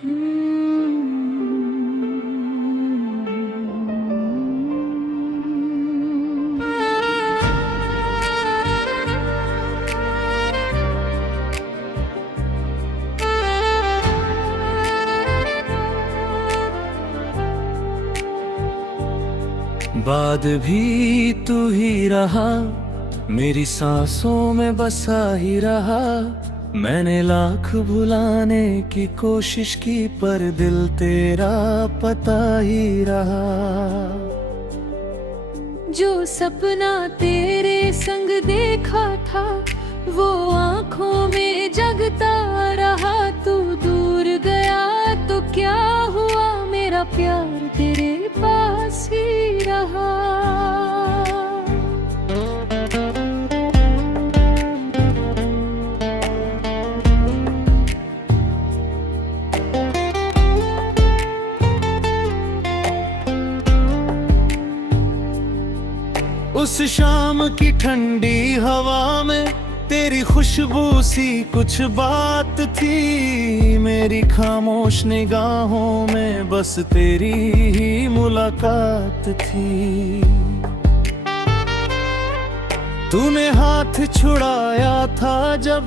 बाद भी तू ही रहा, मेरी सांसों में बसा ही रहा। मैंने लाख भुलाने की कोशिश की, पर दिल तेरा पता ही रहा। जो सपना तेरे संग देखा था, वो आंखों में जगता रहा। तू दूर गया तो क्या हुआ, मेरा प्यार तेरे पास ही रहा। उस शाम की ठंडी हवा में तेरी खुशबू सी कुछ बात थी। मेरी खामोश निगाहों में बस तेरी ही मुलाकात थी। तूने हाथ छुड़ाया था जब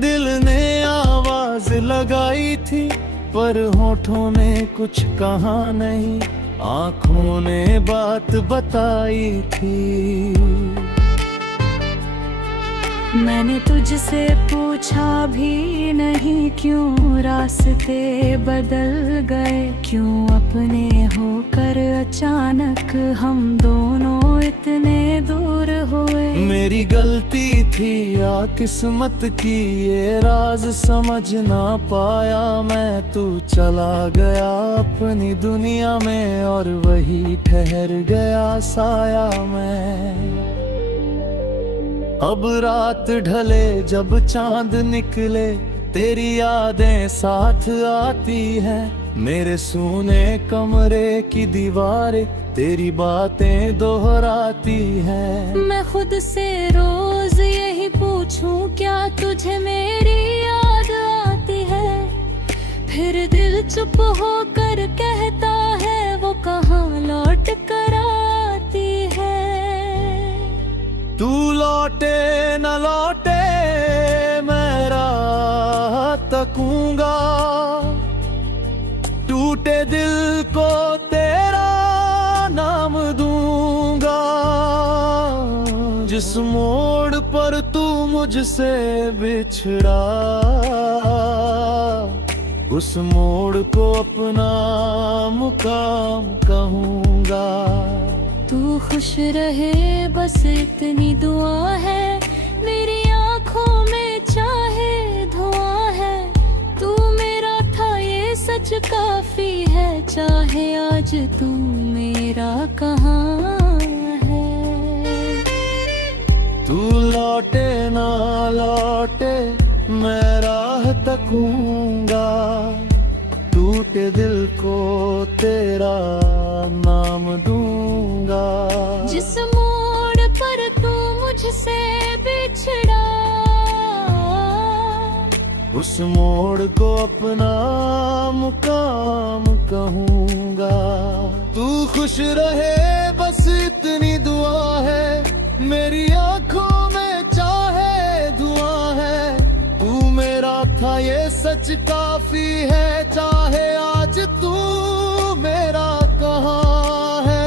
दिल ने आवाज लगाई थी, पर होठों ने कुछ कहा नहीं, आंखों ने बात बताई थी। मैंने तुझसे पूछा भी नहीं, क्यों रास्ते बदल गए, क्यों अपने होकर अचानक हम दोनों इतने दूर हुए। मेरी गलती थी या किस्मत की, ये राज समझ ना पाया मैं। तू चला गया अपनी दुनिया में, और वही ठहर गया साया मैं। अब रात ढले जब चांद निकले, तेरी यादें साथ आती हैं। मेरे सूने कमरे की दीवारें तेरी बातें दोहराती हैं। मैं खुद से रोज यही पूछूं, क्या तुझे मेरी याद आती है। फिर दिल चुप होकर कहता है, वो कहाँ लौट कर आती है। तू लौटे न लौटे मैं राह तकूंगा, टूटे दिल को तेरा नाम दूंगा। जिस मोड़ पर तू मुझसे बिछड़ा, उस मोड़ को अपना मुकाम कहूंगा। तू खुश रहे बस इतनी दुआ है, मेरी आंखों में चाहे धुआं है। तू मेरा था ये सच काफी है, चाहे आज तू मेरा कहाँ है। तू लौटे ना लौटे मैं राह तकूंगा, टूटे दिल को तेरा नाम दूंगा। जिस मोड़ पर तू मुझसे बिछड़ा, उस मोड़ को अपना मुकाम कहूंगा। तू खुश रहे बस इतनी दुआ है, मेरी आंखों में चाहे धुआं है। तू मेरा था ये सच काफी है, चाहे आज तू मेरा कहाँ है।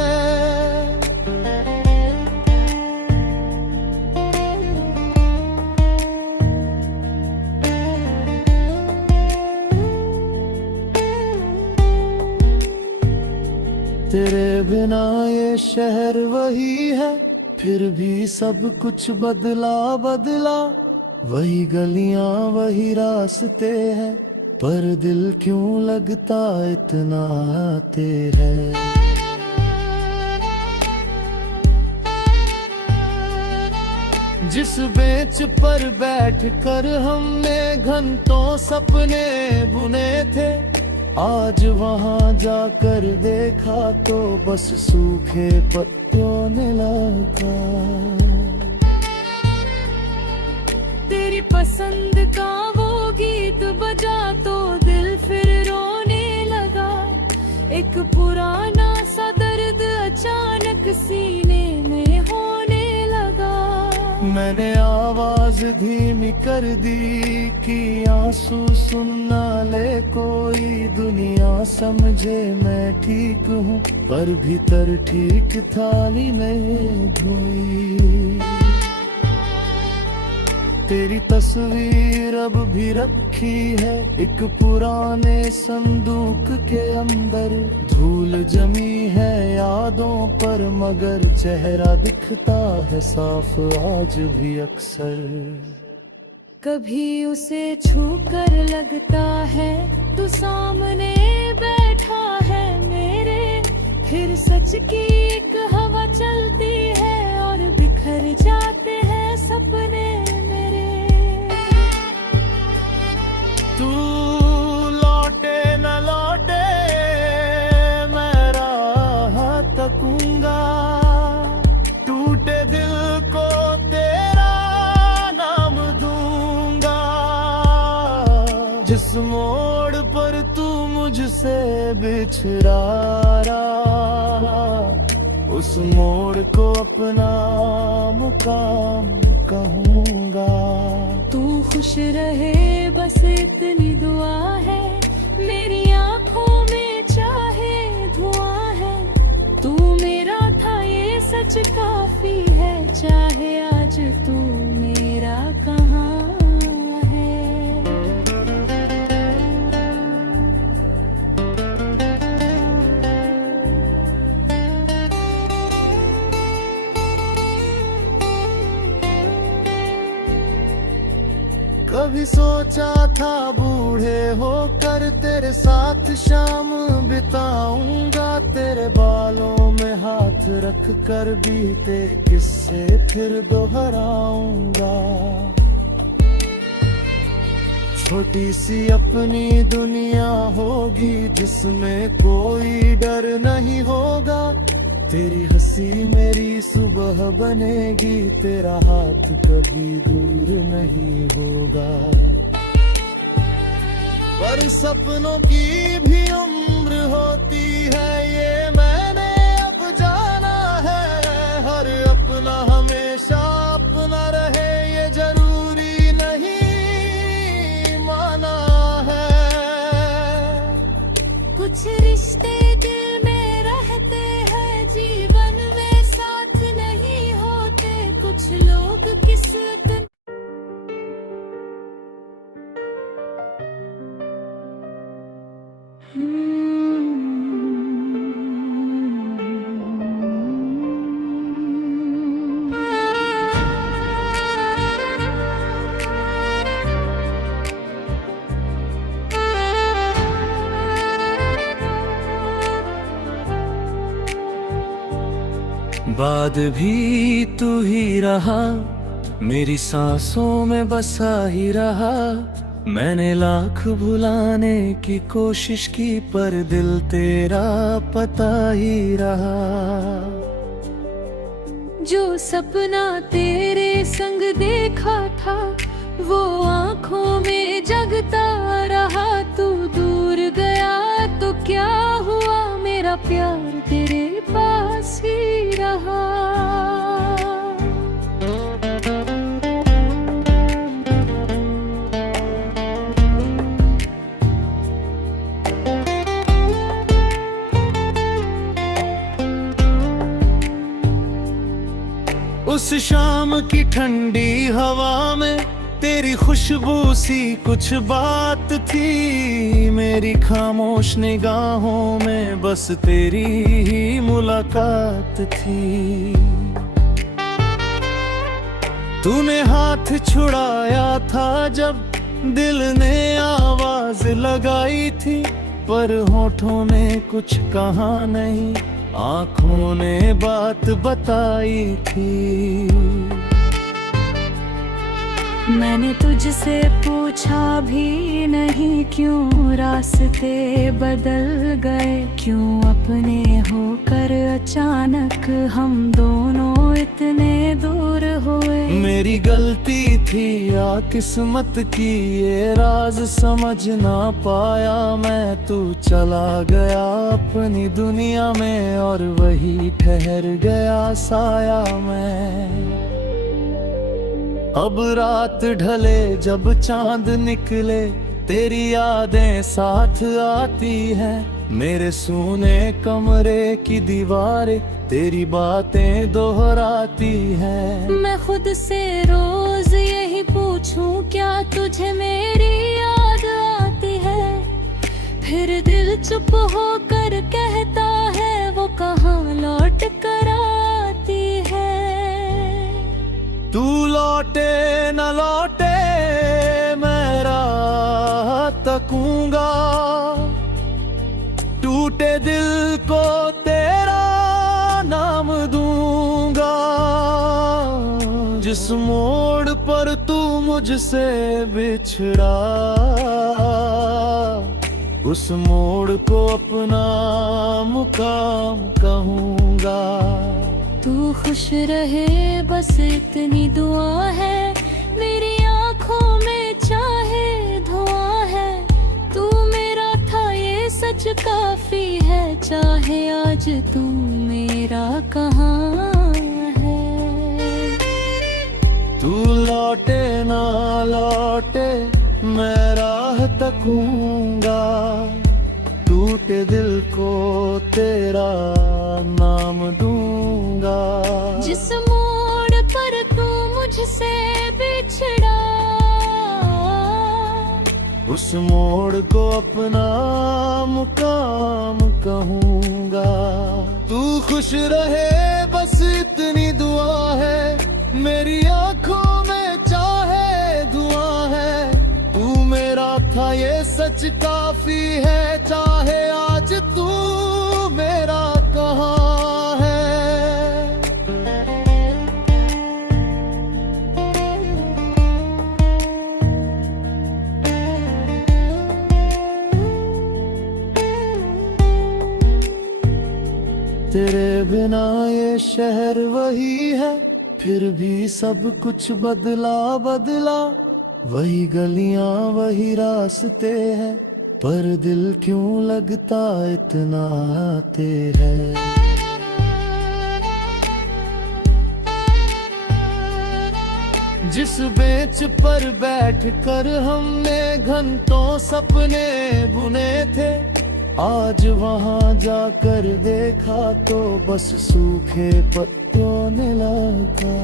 तेरे बिना ये शहर वही है, फिर भी सब कुछ बदला बदला। वही गलियां वही रास्ते हैं, पर दिल क्यों लगता इतना तेरे है। जिस बेंच पर बैठ कर हमने घंटों सपने बुने थे, आज वहां जाकर देखा तो बस सूखे पत्तों ने लगा। तेरी पसंद का वो गीत बजा तो दिल फिर रोने एक पुराना सा दर्द अचानक सीने में होने लगा। मैंने आवाज धीमी कर दी कि आंसू सुन ना ले कोई, दुनिया समझे मैं ठीक हूँ पर भीतर ठीक थाली में धोई। तेरी तस्वीर अब भी रखी है एक पुराने संदूक के अंदर, धूल जमी है यादों पर मगर चेहरा दिखता है साफ आज भी अक्सर। कभी उसे छू कर लगता है तू सामने बैठा है मेरे, फिर सच की एक हवा चलती है और बिखर जाते हैं सपने मेरे। तू लौटे न लौटे मैं राह तकूंगा, टूटे दिल को तेरा नाम दूंगा। जिस मोड़ पर तू मुझसे बिछड़ा रहा, उस मोड़ को अपना मुकाम कहूँगा। तू खुश रहे बस इतनी दुआ है, मेरी आंखों में चाहे धुआं है। तू मेरा था ये सच काफी है, चाहे आज तू मेरा कहाँ है। कभी सोचा था बूढ़े होकर तेरे साथ शाम बिताऊंगा, तेरे बालों में हाथ रख कर बीते किस्से फिर दोहराऊंगा। छोटी सी अपनी दुनिया होगी जिसमें कोई डर नहीं होगा, तेरी हंसी मेरी सुबह बनेगी, तेरा हाथ कभी दूर नहीं होगा। पर सपनों की भी उम्र होती है ये मैंने अब जाना है, हर अपना हमेशा अपना रहे ये जरूरी नहीं माना है। कुछ रिश्ते दिल में रहते हैं, जीवन में साथ नहीं होते, कुछ लोग किस्मत। बाद भी तू ही रहा, मेरी सांसों में बसा ही रहा। मैंने लाख भुलाने की कोशिश की पर दिल तेरा पता ही रहा। जो सपना तेरे संग देखा था वो आंखों में जगता रहा, तू दूर गया तो क्या हुआ, मेरा प्यार तेरे पास ही रहा। उस शाम की ठंडी हवा में तेरी खुशबू सी कुछ बात थी, मेरी खामोश निगाहों में बस तेरी ही मुलाकात थी। तूने हाथ छुड़ाया था जब दिल ने आवाज लगाई थी, पर होठों ने कुछ कहा नहीं, आंखों ने बात बताई थी। मैंने तुझसे पूछा भी नहीं क्यों रास्ते बदल गए, क्यों अपने होकर अचानक हम दोनों इतने दूर हुए। मेरी गलती थी या किस्मत की ये राज समझ ना पाया मैं, तू चला गया अपनी दुनिया में और वही ठहर गया साया मैं। अब रात ढले जब चांद निकले तेरी यादें साथ आती हैं, मेरे सूने कमरे की दीवारें तेरी बातें दोहराती हैं। मैं खुद से रोज यही पूछूं क्या तुझे मेरी याद आती है, फिर दिल चुप होकर कहता है वो कहाँ लौट कर आती है। तू लौटे न लौटे मैं राह तकूंगा, टूटे दिल को तेरा नाम दूंगा। जिस मोड़ पर तू मुझसे बिछड़ा उस मोड़ को अपना मुकाम कहूंगा। तू खुश रहे बस इतनी दुआ है, मेरी आंखों में चाहे धुआं है। तू मेरा था ये सच काफी है, चाहे आज तू मेरा कहाँ है। तू लौटे ना लौटे मैं राह तकूंगा, टूटे दिल को तेरा नाम दूंगा। जिस मोड़ पर तू मुझसे बिछड़ा उस मोड़ को अपना मुकाम कहूंगा। तू खुश रहे बस इतनी दुआ है, मेरी आंखों में चाहे धुआं है। तू मेरा था ये सच काफी है, चाहे आज तू मेरा कहाँ है। तेरे बिना ये शहर वही है, फिर भी सब कुछ बदला बदला। वही गलियां वही रास्ते हैं, पर दिल क्यों लगता इतना आते है। जिस बेंच पर बैठ कर हमने घंटों सपने बुने थे, आज वहां जाकर देखा तो बस सूखे पत्तों ने लगा।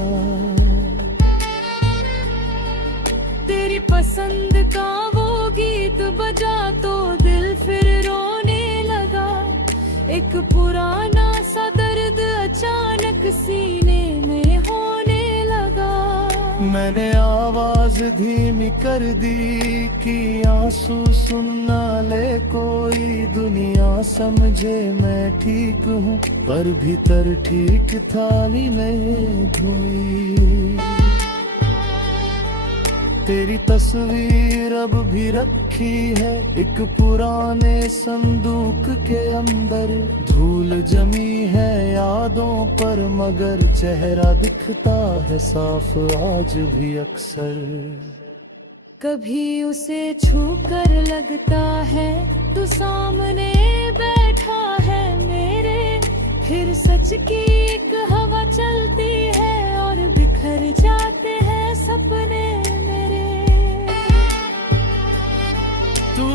तेरी पसंद का वो गीत बजा तो दिल फिर रोने लगा। एक पुराना सा दर्द अचानक सीने में होने लगा। मैंने आवाज धीमी कर दी कि आंसू सुनना ले कोई, दुनिया समझे मैं ठीक हूँ पर भीतर ठीक थाली में धोई। तेरी तस्वीर अब भी रखी है एक पुराने संदूक के अंदर। धूल जमी है यादों पर मगर चेहरा दिखता है साफ आज भी अक्सर। कभी उसे छूकर लगता है तू सामने बैठा है मेरे, फिर सच की एक हवा चलती है और बिखर जाते हैं सपने मेरे। तू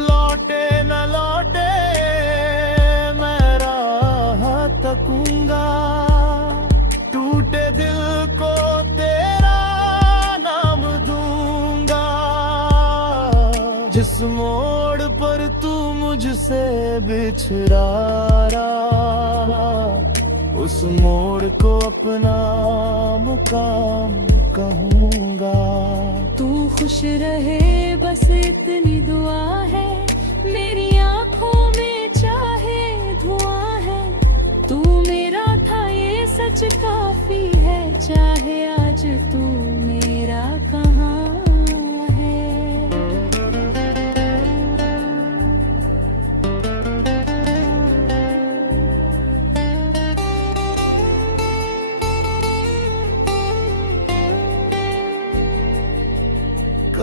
लौटे न लौटे मैं राह तकूंगा, टूटे दिल को तेरा नाम दूंगा। जिस मोड़ पर तू मुझसे बिछड़ा रहा उस मोड़ को अपना मुकाम कहूंगा। तू खुश रहे बस इतनी दुआ है, मेरी आंखों में चाहे धुआं है। तू मेरा था ये सच काफी है, चाहे आज तू मेरा कहाँ है।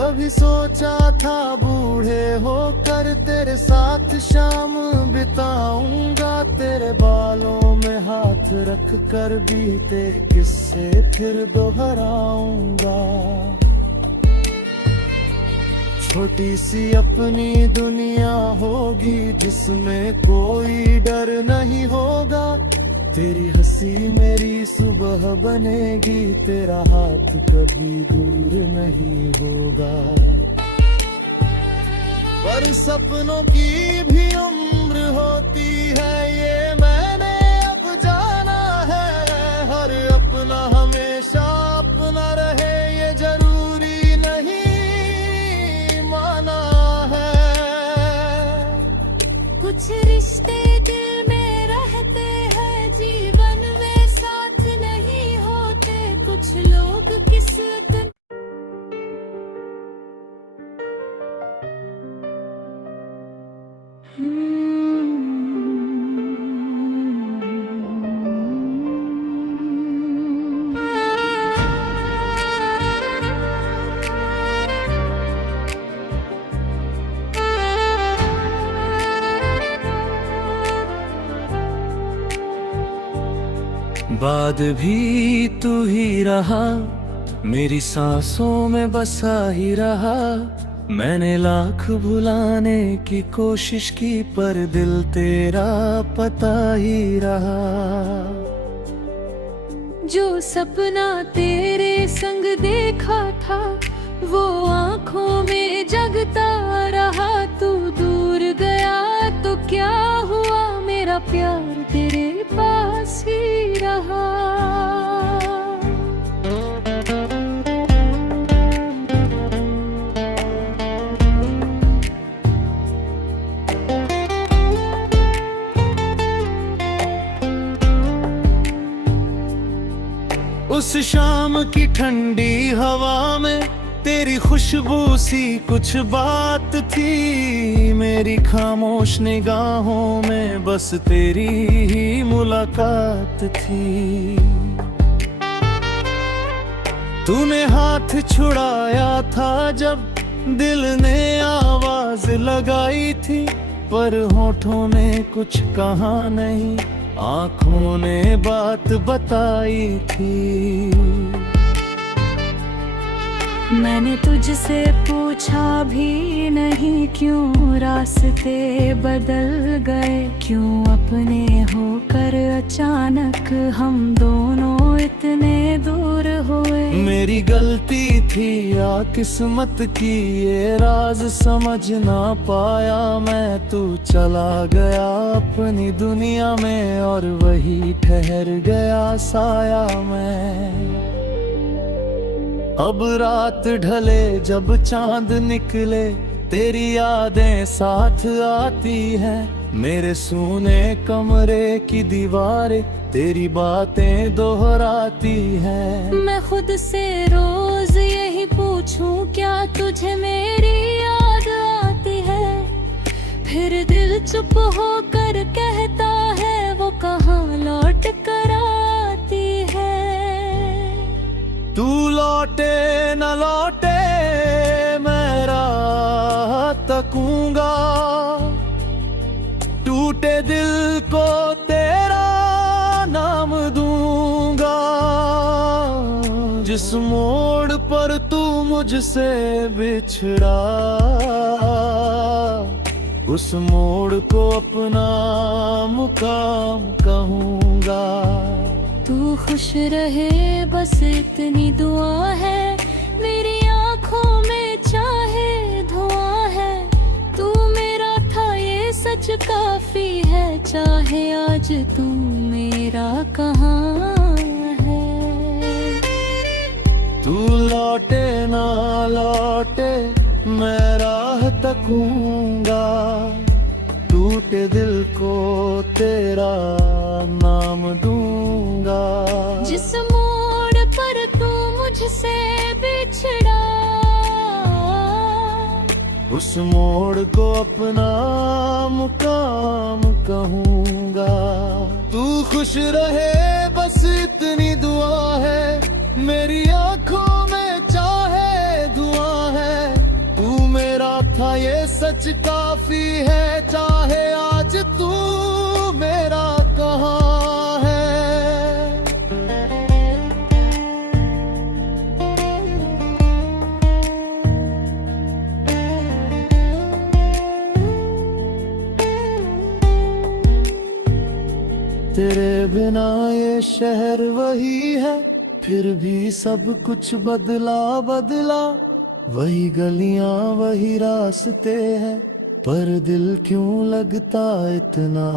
कभी सोचा था बूढ़े होकर तेरे साथ शाम बिताऊंगा, तेरे बालों में हाथ रख कर बीते किस्से फिर दोहराऊंगा। छोटी सी अपनी दुनिया होगी जिसमें कोई डर नहीं होगा, तेरी हंसी मेरी सुबह बनेगी, तेरा हाथ कभी दूर नहीं होगा। पर सपनों की भी उम्र होती है ये मैंने अब जाना है, हर अपना हमेशा अपना रहे ये जरूरी नहीं माना है। कुछ रिश्ते दिल में रहते हैं, जीवन में साथ नहीं होते, कुछ लोग किस्मत बाद भी तू ही रहा, मेरी सांसों में बसा ही रहा। मैंने लाख भुलाने की कोशिश की पर दिल तेरा पता ही रहा। जो सपना तेरे संग देखा था वो आंखों में जगता रहा, तू दूर गया तो क्या हुआ, मेरा प्यार तेरे पास ही रहा। उस शाम की ठंडी हवा में तेरी खुशबू सी कुछ बात थी, मेरी खामोश निगाहों में बस तेरी ही मुलाकात थी। तूने हाथ छुड़ाया था जब दिल ने आवाज लगाई थी, पर होठों ने कुछ कहा नहीं, आंखों ने बात बताई थी। मैंने तुझसे पूछा भी नहीं क्यों रास्ते बदल गए, क्यों अपने होकर अचानक हम दोनों इतने दूर हुए। मेरी गलती थी या किस्मत की ये राज समझ ना पाया मैं, तू चला गया अपनी दुनिया में और वही ठहर गया साया मैं। अब रात ढले जब चांद निकले तेरी यादें साथ आती हैं, मेरे सूने कमरे की दीवारें तेरी बातें दोहराती हैं। मैं खुद से रोज यही पूछूं क्या तुझे मेरी याद आती है, फिर दिल चुप होकर कहता है वो कहाँ लौट कर आती है। तू लौटे न लौटे मैं राह तकूंगा, टूटे दिल को तेरा नाम दूंगा। जिस मोड़ पर तू मुझसे बिछड़ा उस मोड़ को अपना मुकाम कहूंगा। तू खुश रहे बस इतनी दुआ है, मेरी आंखों में चाहे धुआं है, तू मेरा था ये सच काफी है, चाहे आज तू मेरा कहाँ है। तू लौटे ना लौटे मैं राह तकूंगा, टूटे दिल को तेरा नाम दूंगा। जिस मोड़ पर तू मुझसे बिछड़ा उस मोड़ को अपना मुकाम कहूंगा। तू खुश रहे बस इतनी दुआ है, मेरी आंखों में चाहे धुआं है, सच काफी है, चाहे आज तू मेरा कहाँ है। तेरे बिना ये शहर वही है, फिर भी सब कुछ बदला बदला। वही गलियां वही रास्ते हैं, पर दिल क्यों लगता इतना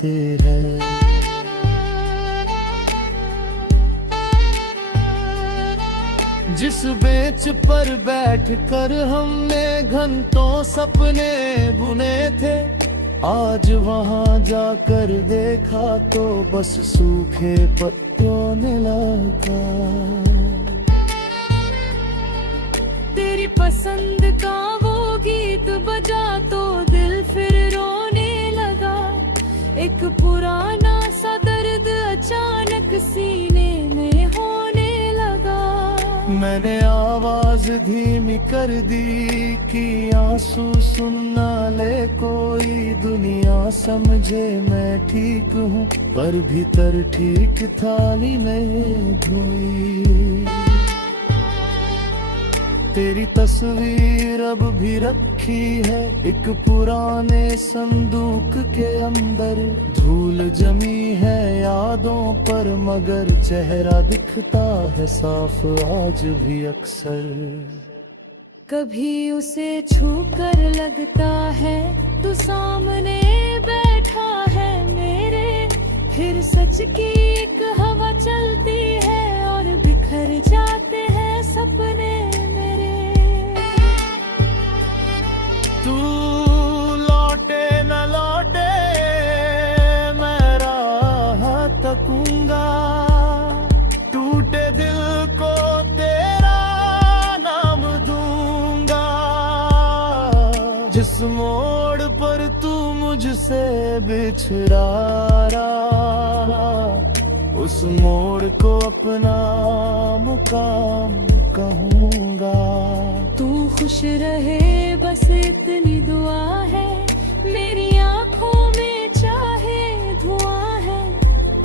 तेरे है। जिस बेंच पर बैठ कर हमने घंटों सपने बुने थे, आज वहां जाकर देखा तो बस सूखे पत्तों ने लगा। तेरी पसंद का वो गीत बजा तो दिल फिर रोने लगा। एक पुराना सा दर्द अचानक सीने में होने लगा। मैंने आवाज धीमी कर दी कि आंसू सुनना ले कोई, दुनिया समझे मैं ठीक हूँ, पर भीतर ठीक थाली में धोई। तेरी तस्वीर अब भी रखी है एक पुराने संदूक के अंदर। धूल जमी है यादों पर, मगर चेहरा दिखता है साफ आज भी अक्सर। कभी उसे छू कर लगता है तू सामने बैठा है मेरे, फिर सच की एक हवा चलती है और बिखर जाते हैं सपने मेरे। तू लौटे न लौटे मैं राह तकूंगा, टूटे दिल को तेरा नाम दूंगा। जिस मोड़ पर तू मुझसे बिछड़ा रहा, उस मोड़ को अपना मुकाम कहूंगा। तू खुश रहे बस इतनी दुआ है, मेरी आंखों में चाहे धुआं है।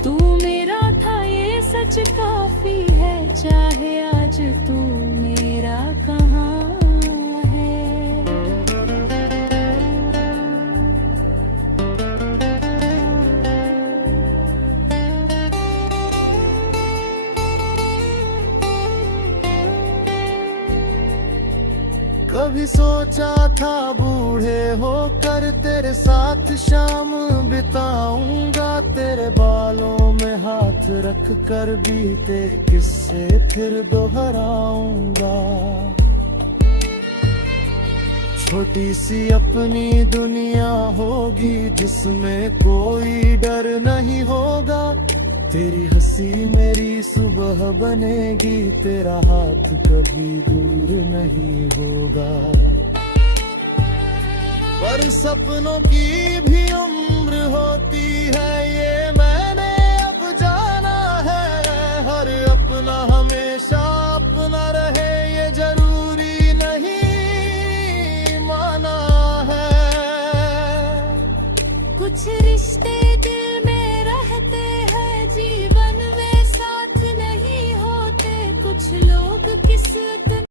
तू मेरा था ये सच काफी है, चाहे आज तू मेरा कहाँ है। कभी सोचा था बूढ़े होकर तेरे साथ शाम बिताऊंगा, तेरे बालों में हाथ रख कर बीते किस्से फिर दोहराऊंगा। छोटी सी अपनी दुनिया होगी जिसमें कोई डर नहीं होगा। तेरी हंसी मेरी सुबह बनेगी, तेरा हाथ कभी दूर नहीं होगा। पर सपनों की भी उम्र होती है, ये मैंने